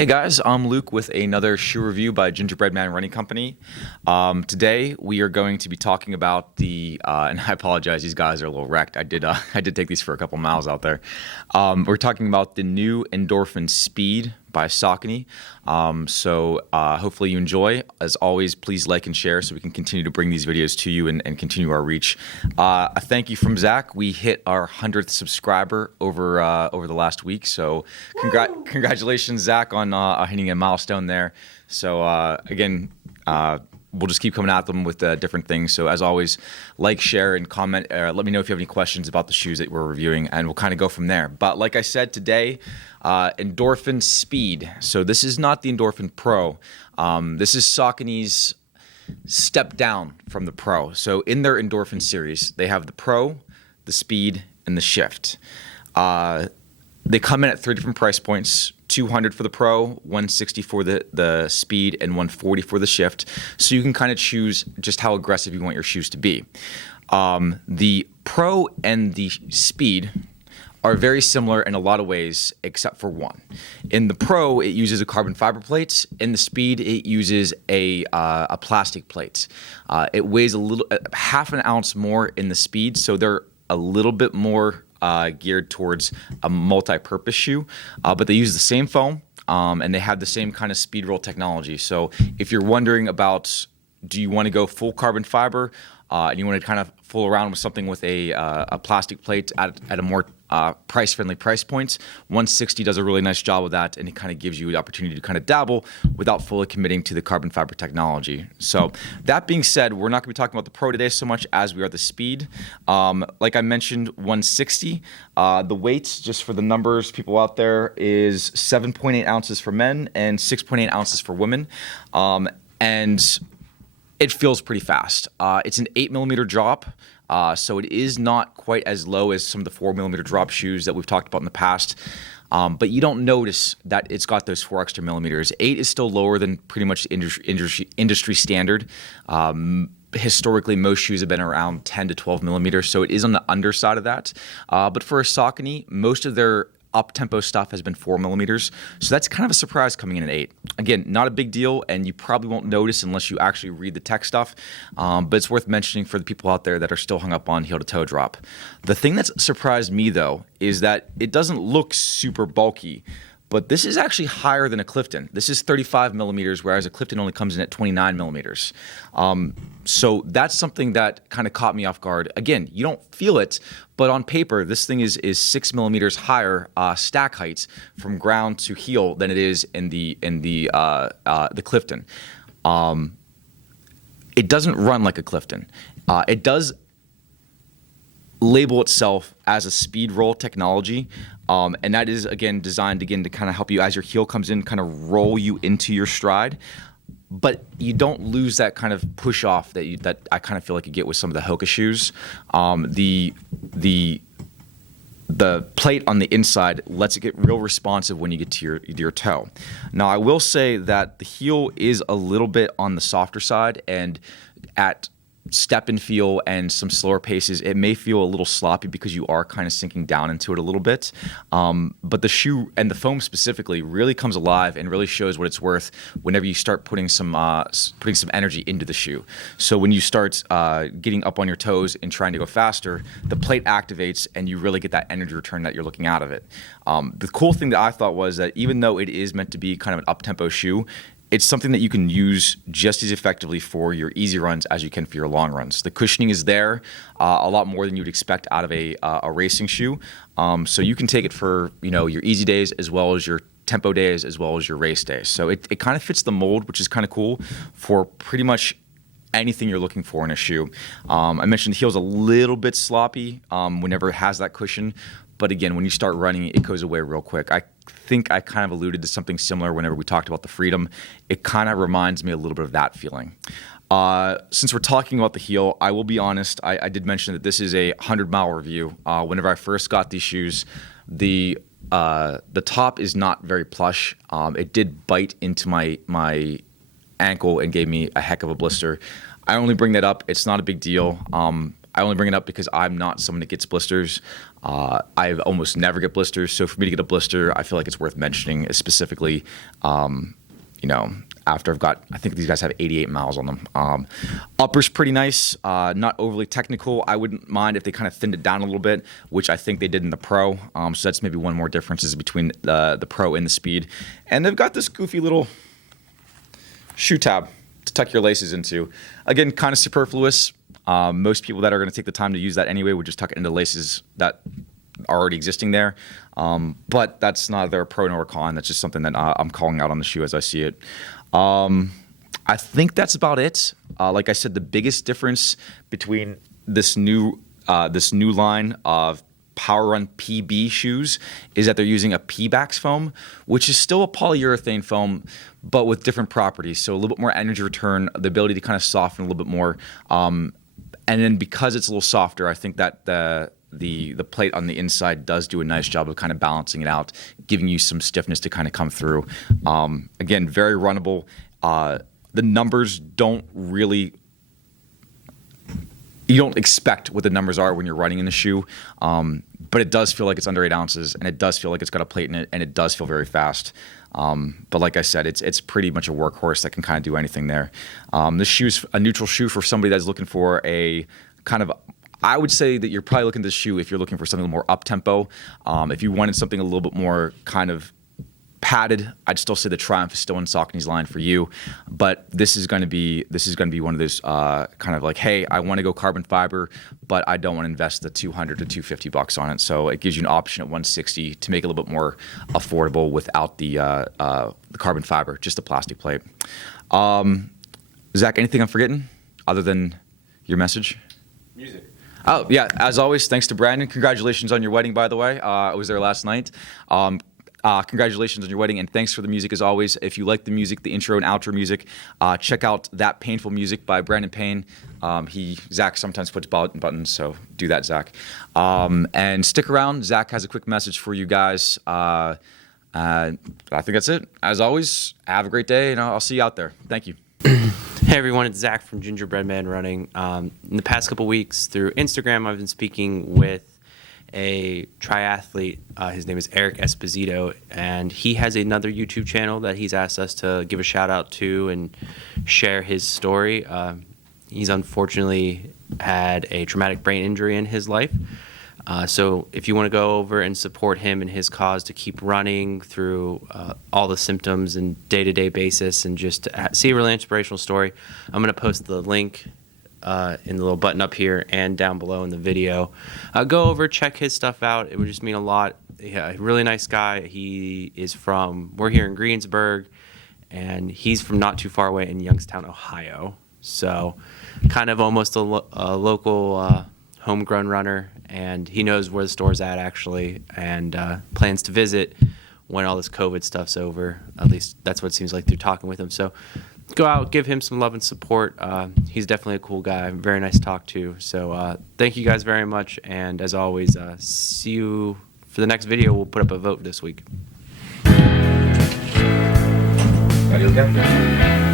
Hey guys, I'm Luke with another shoe review by Gingerbread Man Running Company. Today we are going to be talking about and I apologize, these guys are a little wrecked. I did take these for a couple miles out there. We're talking about the new Endorphin Speed by Saucony. Hopefully you enjoy. As always, please like and share so we can continue to bring these videos to you and continue our reach. A thank you from Zack. We hit our 100th subscriber over the last week, so congratulations, Zack, on hitting a milestone there. So again, we'll just keep coming at them with different things. So as always, like, share, and comment. Let me know if you have any questions about the shoes that we're reviewing, and we'll kind of go from there. But like I said today, Endorphin Speed. So this is not the Endorphin Pro. This is Saucony's step down from the Pro. So in their Endorphin series, they have the Pro, the Speed, and the Shift. They come in at 3 different price points. $200 for the Pro, $160 for the Speed, and $140 for the Shift. So you can kind of choose just how aggressive you want your shoes to be. The Pro and the Speed are very similar in a lot of ways, except for one. In the Pro, it uses a carbon fiber plate. In the Speed, it uses a plastic plate. It weighs half an ounce more in the Speed, so they're a little bit more geared towards a multi-purpose shoe, but they use the same foam, and they have the same kind of speed roll technology. So if you're wondering about, do you want to go full carbon fiber, and you want to kind of fool around with something with a plastic plate at a more price-friendly price points, $160 does a really nice job of that, and it kind of gives you the opportunity to kind of dabble without fully committing to the carbon fiber technology. So that being said, we're not going to be talking about the Pro today so much as we are the Speed. Like I mentioned, $160. The weight, just for the numbers, people out there, is 7.8 ounces for men and 6.8 ounces for women. And it feels pretty fast. It's an 8mm drop, so it is not quite as low as some of the 4mm drop shoes that we've talked about in the past. But you don't notice that it's got those 4 extra millimeters. 8 is still lower than pretty much industry standard. Historically, most shoes have been around 10 to 12 millimeters, so it is on the underside of that. But for a Saucony, most of their up-tempo stuff has been 4mm, so that's kind of a surprise coming in at 8. Again, not a big deal, and you probably won't notice unless you actually read the tech stuff, but it's worth mentioning for the people out there that are still hung up on heel-to-toe drop. The thing that's surprised me, though, is that it doesn't look super bulky, but this is actually higher than a Clifton. This is 35mm, whereas a Clifton only comes in at 29mm. So that's something that kind of caught me off guard. Again, you don't feel it, but on paper, this thing is 6mm higher stack height from ground to heel than it is in the Clifton. It doesn't run like a Clifton. It does label itself as a speed roll technology, and that is again designed to kind of help you as your heel comes in, kind of roll you into your stride, but you don't lose that kind of push off that I kind of feel like you get with some of the Hoka shoes. The plate on the inside lets it get real responsive when you get to your toe. Now, I will say that the heel is a little bit on the softer side, and at step and feel and some slower paces, it may feel a little sloppy because you are kind of sinking down into it a little bit. But the shoe and the foam specifically really comes alive and really shows what it's worth whenever you start putting some energy into the shoe. So when you start getting up on your toes and trying to go faster, the plate activates and you really get that energy return that you're looking out of it. The cool thing that I thought was that even though it is meant to be kind of an up-tempo shoe, it's something that you can use just as effectively for your easy runs as you can for your long runs. The cushioning is there a lot more than you'd expect out of a racing shoe. So you can take it for your easy days as well as your tempo days as well as your race days. So it kind of fits the mold, which is kind of cool for pretty much anything you're looking for in a shoe. I mentioned the heel's a little bit sloppy whenever it has that cushion. But again, when you start running, it goes away real quick. I think I kind of alluded to something similar whenever we talked about the Freedom. It kind of reminds me a little bit of that feeling. Since we're talking about the heel, I will be honest, I did mention that this is a 100-mile review. Whenever I first got these shoes, the top is not very plush. It did bite into my ankle and gave me a heck of a blister. I only bring that up. It's not a big deal. I only bring it up because I'm not someone that gets blisters. I almost never get blisters, so for me to get a blister, I feel like it's worth mentioning, specifically, after I've got, I think these guys have 88 miles on them. Upper's pretty nice, not overly technical. I wouldn't mind if they kind of thinned it down a little bit, which I think they did in the Pro. So that's maybe one more difference is between the Pro and the Speed. And they've got this goofy little shoe tab to tuck your laces into. Again, kind of superfluous. Most people that are going to take the time to use that anyway would just tuck it into laces that are already existing there. But that's neither a pro nor a con. That's just something that I'm calling out on the shoe as I see it. I think that's about it. Like I said, the biggest difference between this new line of Power Run PB shoes is that they're using a P-Bax foam, which is still a polyurethane foam, but with different properties. So a little bit more energy return, the ability to kind of soften a little bit more. And then because it's a little softer, I think that the plate on the inside does do a nice job of kind of balancing it out, giving you some stiffness to kind of come through. Again, very runnable. The numbers don't really, you don't expect what the numbers are when you're running in the shoe, but it does feel like it's under 8 ounces, and it does feel like it's got a plate in it, and it does feel very fast. But like I said, it's pretty much a workhorse that can kind of do anything there. This shoe's a neutral shoe for somebody that's looking for a kind of, I would say that you're probably looking at this shoe if you're looking for something more up-tempo. If you wanted something a little bit more kind of padded, I'd still say the Triumph is still in Saucony's line for you. But this is going to be one of those kind of like, hey, I want to go carbon fiber, but I don't want to invest the $200 to $250 on it. So it gives you an option at $160 to make it a little bit more affordable without the carbon fiber, just the plastic plate. Zach, anything I'm forgetting other than your message? Music. Oh, yeah. As always, thanks to Brandon. Congratulations on your wedding, by the way. I was there last night. Congratulations on your wedding, and thanks for the music as always. If you like the music, the intro and outro music, check out That Painful Music by Brandon Payne. Zack sometimes puts buttons, so do that, Zack. And stick around. Zack has a quick message for you guys. I think that's it. As always, have a great day, and I'll see you out there. Thank you. Hey everyone, it's Zach from Gingerbread Man Running. In the past couple weeks through Instagram, I've been speaking with a triathlete. His name is Eric Esposito, and he has another YouTube channel that he's asked us to give a shout out to and share his story. He's unfortunately had a traumatic brain injury in his life. So if you want to go over and support him and his cause to keep running through all the symptoms and day-to-day basis and just see a really inspirational story, I'm going to post the link in the little button up here and down below in the video. Go over, check his stuff out. It would just mean a lot. Yeah, really nice guy. We're here in Greensburg, and he's from not too far away in Youngstown, Ohio. So kind of almost a local homegrown runner, and he knows where the store's at actually, and plans to visit when all this COVID stuff's over. At least that's what it seems like through talking with him. So go out, give him some love and support. He's definitely a cool guy, very nice to talk to. So thank you guys very much, and as always, see you for the next video. We'll put up a vote this week. Are you okay?